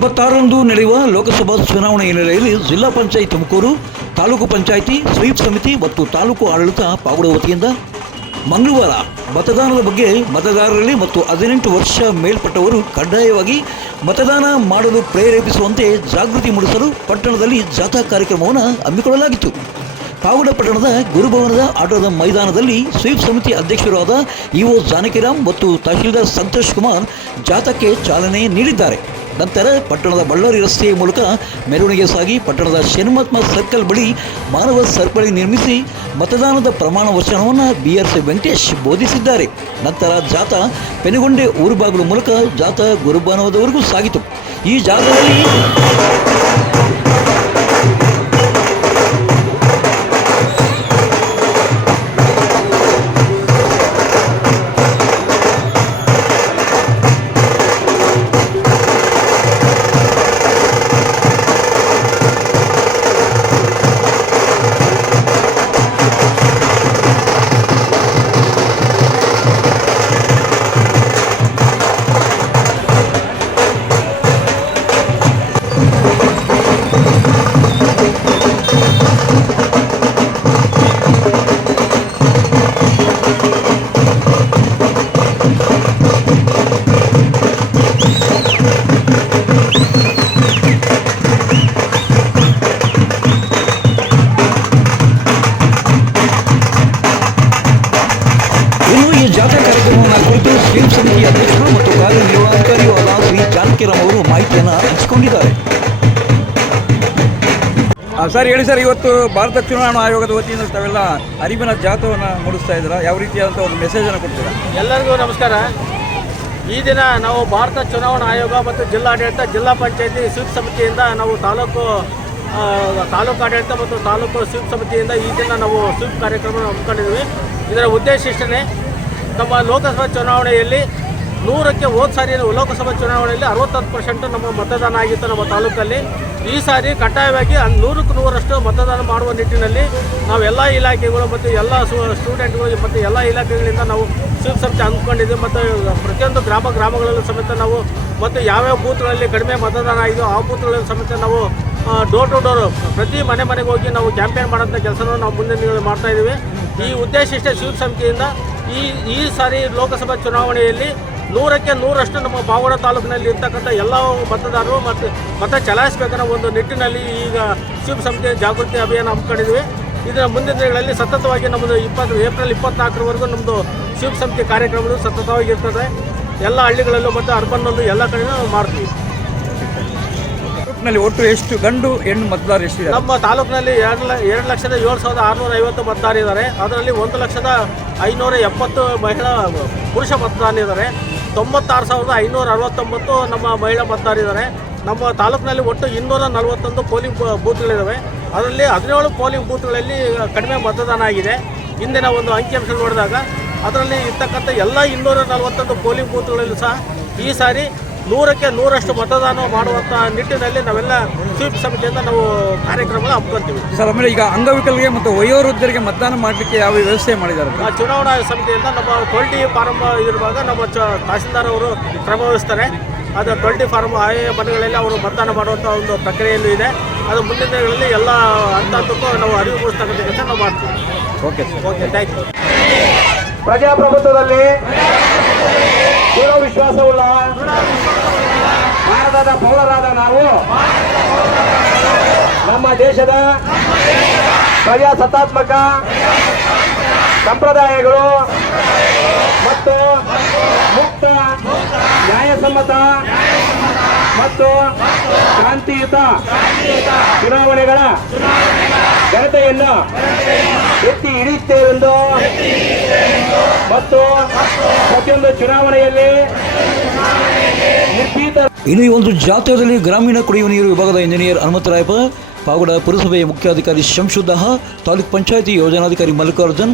ಇಪ್ಪತ್ತಾರರಂದು ನಡೆಯುವ ಲೋಕಸಭಾ ಚುನಾವಣೆ ಹಿನ್ನೆಲೆಯಲ್ಲಿ ಜಿಲ್ಲಾ ಪಂಚಾಯತ್ ತುಮಕೂರು ತಾಲೂಕು ಪಂಚಾಯಿತಿ, ಸ್ವೀಪ್ ಸಮಿತಿ ಮತ್ತು ತಾಲೂಕು ಆಡಳಿತ ಪಾವಗಡ ವತಿಯಿಂದ ಮಂಗಳವಾರ ಮತದಾನದ ಬಗ್ಗೆ ಮತದಾರರಲ್ಲಿ ಮತ್ತು ಹದಿನೆಂಟು ವರ್ಷ ಮೇಲ್ಪಟ್ಟವರು ಕಡ್ಡಾಯವಾಗಿ ಮತದಾನ ಮಾಡಲು ಪ್ರೇರೇಪಿಸುವಂತೆ ಜಾಗೃತಿ ಮೂಡಿಸಲು ಪಟ್ಟಣದಲ್ಲಿ ಜಾಥಾ ಕಾರ್ಯಕ್ರಮವನ್ನು ಹಮ್ಮಿಕೊಳ್ಳಲಾಗಿತ್ತು. ಪಾವಡ ಪಟ್ಟಣದ ಗುರುಭವನದ ಆಟದ ಮೈದಾನದಲ್ಲಿ ಸ್ವೀಪ್ ಸಮಿತಿ ಅಧ್ಯಕ್ಷರಾದ ಇಒ ಜಾನಕಿರಾಮ್ ಮತ್ತು ತಹಶೀಲ್ದಾರ್ ಸಂತೋಷ್ ಕುಮಾರ್ ಜಾಥಾಕ್ಕೆ ಚಾಲನೆ ನೀಡಿದ್ದಾರೆ. ನಂತರ ಪಟ್ಟಣದ ಬಳ್ಳಾರಿ ರಸ್ತೆಯ ಮೂಲಕ ಮೆರವಣಿಗೆ ಸಾಗಿ ಪಟ್ಟಣದ ಶನಿಮಾತ್ಮ ಸರ್ಕಲ್ ಬಳಿ ಮಾನವ ಸರಪಳಿ ನಿರ್ಮಿಸಿ ಮತದಾನದ ಪ್ರಮಾಣ ವಚನವನ್ನು ಬಿಆರ್ಸಿ ವೆಂಕಟೇಶ್ ಬೋಧಿಸಿದ್ದಾರೆ. ನಂತರ ಜಾಥಾ ಪೆನುಗೊಂಡೆ ಊರುಬಾಗಿಲು ಮೂಲಕ ಜಾಥಾ ಗುರುಬಾನವದವರೆಗೂ ಸಾಗಿತು. ಈ ಜಾಥಾದಲ್ಲಿ ಶ್ರೀ ಜಾನಕಿರಾಮ್ ಅವರು ಮಾಹಿತಿಯನ್ನು ಹಂಚಿಕೊಂಡಿದ್ದಾರೆ. ಸರ್ ಹೇಳಿ ಸರ್ ಇವತ್ತು ಭಾರತ ಚುನಾವಣಾ ಆಯೋಗದ ವತಿಯಿಂದ ತಾವೆಲ್ಲ ಅರಿವಿನ ಜಾಥವನ್ನು ಮೂಡಿಸ್ತಾ ಇದ್ದೀರಾ? ಯಾವ ರೀತಿಯಾದಂಥ ಒಂದು ಮೆಸೇಜನ್ನು ಕೊಡ್ತೀರಾ? ಎಲ್ಲರಿಗೂ ನಮಸ್ಕಾರ. ಈ ದಿನ ನಾವು ಭಾರತ ಚುನಾವಣಾ ಆಯೋಗ ಮತ್ತು ಜಿಲ್ಲಾಡಳಿತ ಜಿಲ್ಲಾ ಪಂಚಾಯತಿ ಸ್ವೀಪ್ ಸಮಿತಿಯಿಂದ ನಾವು ತಾಲೂಕು ತಾಲೂಕು ಆಡಳಿತ ಮತ್ತು ತಾಲೂಕು ಸ್ವೀಪ್ ಸಮಿತಿಯಿಂದ ಈ ದಿನ ನಾವು ಸ್ವೀಪ್ ಕಾರ್ಯಕ್ರಮ ಹಮ್ಮಿಕೊಂಡಿದ್ದೀವಿ. ಇದರ ಉದ್ದೇಶ ಇಷ್ಟೇ ನಮ್ಮ ಲೋಕಸಭಾ ಚುನಾವಣೆಯಲ್ಲಿ ನೂರಕ್ಕೆ ಹೋದ ಸಾರಿ ಲೋಕಸಭಾ ಚುನಾವಣೆಯಲ್ಲಿ ಅರವತ್ತತ್ತು ಪರ್ಸೆಂಟ್ ನಮ್ಮ ಮತದಾನ ಆಗಿತ್ತು ನಮ್ಮ ತಾಲೂಕಲ್ಲಿ. ಈ ಸಾರಿ ಕಡ್ಡಾಯವಾಗಿ ನೂರಕ್ಕೆ ನೂರಷ್ಟು ಮತದಾನ ಮಾಡುವ ನಿಟ್ಟಿನಲ್ಲಿ ನಾವು ಎಲ್ಲ ಇಲಾಖೆಗಳು ಮತ್ತು ಎಲ್ಲ ಸ್ಟೂಡೆಂಟ್ಗಳು ಮತ್ತು ಎಲ್ಲ ಇಲಾಖೆಗಳಿಂದ ನಾವು ಸ್ವೀಪ್ ಸಮಿತಿ ಅಂದ್ಕೊಂಡಿದ್ದೀವಿ ಮತ್ತು ಪ್ರತಿಯೊಂದು ಗ್ರಾಮ ಗ್ರಾಮಗಳಲ್ಲೂ ಸಮೇತ ನಾವು ಮತ್ತು ಯಾವ್ಯಾವ ಬೂತ್ಗಳಲ್ಲಿ ಕಡಿಮೆ ಮತದಾನ ಆಗಿದೆಯೋ ಆ ಬೂತ್ಗಳಲ್ಲಿ ಸಮೇತ ನಾವು ಡೋರ್ ಟು ಡೋರ್ ಪ್ರತಿ ಮನೆ ಮನೆಗೆ ಹೋಗಿ ನಾವು ಕ್ಯಾಂಪೇನ್ ಮಾಡೋಂಥ ಕೆಲಸವನ್ನು ನಾವು ದಿನಗಳಲ್ಲಿ ಮಾಡ್ತಾ ಇದ್ದೀವಿ. ಈ ಉದ್ದೇಶ ಇಷ್ಟೇ ಸ್ವೀಪ್ ಸಮಿತಿಯಿಂದ ಈ ಈ ಸಾರಿ ಲೋಕಸಭಾ ಚುನಾವಣೆಯಲ್ಲಿ ನೂರಕ್ಕೆ ನೂರಷ್ಟು ನಮ್ಮ ಪಾವಗಡ ತಾಲೂಕಿನಲ್ಲಿ ಇರ್ತಕ್ಕಂಥ ಎಲ್ಲ ಮತದಾರರು ಮತ್ತು ಮತ ಚಲಾಯಿಸಬೇಕನ್ನೋ ಒಂದು ನಿಟ್ಟಿನಲ್ಲಿ ಈಗ ಶಿವ ಸಮಿತಿ ಜಾಗೃತಿ ಅಭಿಯಾನ ಹಮ್ಮಿಕೊಂಡಿದ್ವಿ ಇದರ ಮುಂದಿನ ದಿನಗಳಲ್ಲಿ ಸತತವಾಗಿ ನಮ್ಮದು ಇಪ್ಪತ್ತು ಏಪ್ರಿಲ್ ಇಪ್ಪತ್ನಾಲ್ಕರವರೆಗೂ ನಮ್ಮದು ಸ್ವೀಪ್ ಸಮಿತಿ ಕಾರ್ಯಕ್ರಮಗಳು ಸತತವಾಗಿ ಇರ್ತದೆ. ಎಲ್ಲ ಹಳ್ಳಿಗಳಲ್ಲೂ ಮತ್ತು ಅರ್ಬನ್ನಲ್ಲೂ ಎಲ್ಲ ಕಡೆ ನಾವು ಮಾಡ್ತೀವಿ. ನಲ್ಲಿ ಒಟ್ಟು ಎಷ್ಟು ಗಂಡು ಹೆಣ್ಣು ಮತದಾರರು ಎಷ್ಟು ನಮ್ಮ ತಾಲೂಕಿನಲ್ಲಿ ಎರಡು ಲ ಎರಡು ಲಕ್ಷದ ಏಳು ಸಾವಿರದ ಆರುನೂರ ಐವತ್ತು ಮತದಾರಿದ್ದಾರೆ ಅದರಲ್ಲಿ ಒಂದು ಲಕ್ಷದ ಐನೂರ ಎಪ್ಪತ್ತು ಮಹಿಳಾ ಪುರುಷ ಮತದಾನಿದ್ದಾರೆ ತೊಂಬತ್ತಾರು ಸಾವಿರದ ಐನೂರ ಅರವತ್ತೊಂಬತ್ತು ನಮ್ಮ ಮಹಿಳಾ ಮತದಾರಿದ್ದಾರೆ ನಮ್ಮ ತಾಲೂಕಿನಲ್ಲಿ ಒಟ್ಟು ಇನ್ನೂರ ನಲವತ್ತೊಂದು ಪೋಲಿಂಗ್ ಬೂತ್ಗಳಿದ್ದಾವೆ ಅದರಲ್ಲಿ ಹದಿನೇಳು ಪೋಲಿಂಗ್ ಬೂತ್ಗಳಲ್ಲಿ ಕಡಿಮೆ ಮತದಾನ ಆಗಿದೆ. ಇಂದಿನ ಒಂದು ಅಂಕಿಅಂಶ ನೋಡಿದಾಗ, ಅದರಲ್ಲಿ ಇರ್ತಕ್ಕಂಥ ಎಲ್ಲ ಇನ್ನೂರ ನಲವತ್ತೊಂದು ಪೋಲಿಂಗ್ ಬೂತ್ಗಳಲ್ಲೂ ಸಹ ಈ ಸಾರಿ ನೂರಕ್ಕೆ ನೂರಷ್ಟು ಮತದಾನ ಮಾಡುವಂಥ ನಿಟ್ಟಿನಲ್ಲಿ ನಾವೆಲ್ಲ ಸ್ವೀಪ್ ಸಮಿತಿಯಿಂದ ನಾವು ಕಾರ್ಯಕ್ರಮಗಳು ಹಮ್ಮಿಕೊಂತೀವಿ. ಸರ್ ಆಮೇಲೆ ಈಗ ಅಂಗವಿಕಲರಿಗೆ ಮತ್ತು ವಯೋವೃದ್ಧರಿಗೆ ಮತದಾನ ಮಾಡಲಿಕ್ಕೆ ಯಾವ ವ್ಯವಸ್ಥೆ ಮಾಡಿದ್ದಾರೆ? ಆ ಚುನಾವಣಾ ಸಮಿತಿಯಿಂದ ನಮ್ಮ ಟ್ವೆಂಟಿ ಫಾರಮ್ ಇರುವಾಗ ನಮ್ಮ ಚ ತಹಸೀಲ್ದಾರ್ ಅವರು ಕ್ರಮ ವಹಿಸ್ತಾರೆ. ಅದು ಟ್ವೆಂಟಿ ಫಾರ್ಮ್ ಆಯಾ ಮನೆಗಳಲ್ಲಿ ಅವರು ಮತದಾನ ಮಾಡುವಂಥ ಒಂದು ಪ್ರಕ್ರಿಯೆಯಲ್ಲೂ ಇದೆ. ಅದು ಮುಂದಿನ ದಿನಗಳಲ್ಲಿ ಎಲ್ಲ ಹಂತ ಹಂತಕ್ಕೂ ನಾವು ಅರಿವು ಮೂಡಿಸ್ತಕ್ಕಂಥ ಕೆಲಸ ನಾವು ಮಾಡ್ತೀವಿ. Okay sir. Okay thank you ಪ್ರಜಾಪ್ರಭುತ್ವದಲ್ಲಿ ಪೂರ್ವ ವಿಶ್ವಾಸವುಳ್ಳ ಭಾರತದ ಪೌರರಾದ ನಾವು. ನಮ್ಮ ದೇಶದ ಪ್ರಜಾಸತ್ತಾತ್ಮಕ ಸಂಪ್ರದಾಯಗಳು ಮತ್ತು ಮುಕ್ತ, ನ್ಯಾಯಸಮ್ಮತ ಮತ್ತು ಶಾಂತಿಯುತ ಚುನಾವಣೆಗಳ ಘನತೆಯನ್ನು ಎತ್ತಿ ಹಿಡಿಯುತ್ತೇವೆಂದು ಮತ್ತು ಚುನಾವಣೆಯಲ್ಲಿ ಇನ್ನು ಒಂದು ಜಾತ್ರೆಯಲ್ಲಿ ಗ್ರಾಮೀಣ ಕುಡಿಯುವ ನೀರು ವಿಭಾಗದ ಇಂಜಿನಿಯರ್ ಹನುಮಂತರಾಯಪ್ಪ ಪಾವಗಡ ಪುರಸಭೆಯ ಮುಖ್ಯಾಧಿಕಾರಿ ಶಂಶುದಾಹ ತಾಲೂಕ್ ಪಂಚಾಯಿತಿ ಯೋಜನಾಧಿಕಾರಿ Mallikarjun,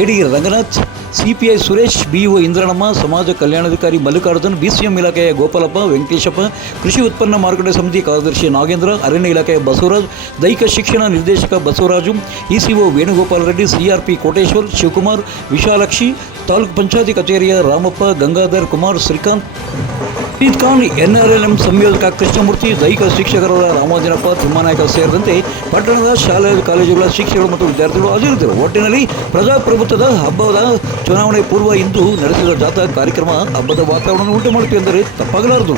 AD Ranganath, CPI Suresh BO Indranamma ಸಮಾಜ ಕಲ್ಯಾಣಾಧಿಕಾರಿ ಮಲ್ಲಿಕಾರ್ಜುನ್, ಬಿಸಿಎಂ ಇಲಾಖೆಯ ಗೋಪಾಲಪ್ಪ, ವೆಂಕಟೇಶಪ್ಪ, ಕೃಷಿ ಉತ್ಪನ್ನ ಮಾರುಕಟ್ಟೆ ಸಮಿತಿ ಕಾರ್ಯದರ್ಶಿ ನಾಗೇಂದ್ರ, ಅರಣ್ಯ ಇಲಾಖೆಯ ಬಸವರಾಜ್, ದೈಹಿಕ ಶಿಕ್ಷಣ ನಿರ್ದೇಶಕ ಬಸವರಾಜು, ಇಸಿಒ ವೇಣುಗೋಪಾಲ ರೆಡ್ಡಿ, ಸಿಆರ್ಪಿ ಕೋಟೇಶ್ವರ್, ಶಿವಕುಮಾರ್, ವಿಶಾಲಾಕ್ಷಿ, ತಾಲೂಕ್ ಪಂಚಾಯತಿ ಕಚೇರಿಯ ರಾಮಪ್ಪ, ಗಂಗಾಧರ್ ಕುಮಾರ್, ಶ್ರೀಕಾಂತ್ ಖಾನ್ ಎನ್ಆರ್ಎಲ್ಎಂ ಸಂಯೋಜಕ ಕೃಷ್ಣಮೂರ್ತಿ, ದೈಹಿಕ ಶಿಕ್ಷಕರಾದ ರಾಮಾಜಿನಪ್ಪ, ತಿಮ್ಮನಾಯಕ ಸೇರಿದಂತೆ ಪಟ್ಟಣದ ಶಾಲೆ, ಕಾಲೇಜುಗಳ ಶಿಕ್ಷಕರು ಮತ್ತು ವಿದ್ಯಾರ್ಥಿಗಳು ಹಾಜರಿದ್ದರು. ಒಟ್ಟಿನಲ್ಲಿ ಪ್ರಜಾಪ್ರಭುತ್ವದ ಹಬ್ಬದ ಚುನಾವಣೆ ಪೂರ್ವ ಇಂದು ನಡೆಸಿದ ಜಾಥಾ ಕಾರ್ಯಕ್ರಮ ಹಬ್ಬದ ವಾತಾವರಣವನ್ನು ಉಂಟು ಮಾಡಿತು ಎಂದರೆ ತಪ್ಪಾಗಲಾರದು.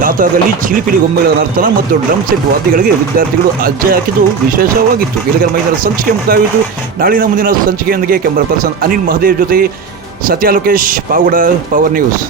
ಜಾಥಾದಲ್ಲಿ ಚಿಲಿಪಿಲಿ ಗೊಂಬೆಗಳ ನರ್ತನ ಮತ್ತು ಡ್ರಮ್ ಸೆಟ್ ವಾದ್ಯಗಳಿಗೆ ವಿದ್ಯಾರ್ಥಿಗಳು ಅಜ್ಜೆ ಹಾಕಿದ್ದು ವಿಶೇಷವಾಗಿತ್ತು. ಇಲ್ಲಿಗರ ಮೈದಾನ ಸಂಚಿಕೆ ಮುಕ್ತಾಯವಿತ್ತು ನಾಳಿನ ಮುಂದಿನ ಸಂಚಿಕೆಯೊಂದಿಗೆ ಕ್ಯಾಮರಾ ಪರ್ಸನ್ ಅನಿಲ್ ಮಹದೇವ್ ಜೊತೆ ಸತ್ಯ ಲೋಕೇಶ್ ಪಾವಗಡ, ಪವರ್ ನ್ಯೂಸ್.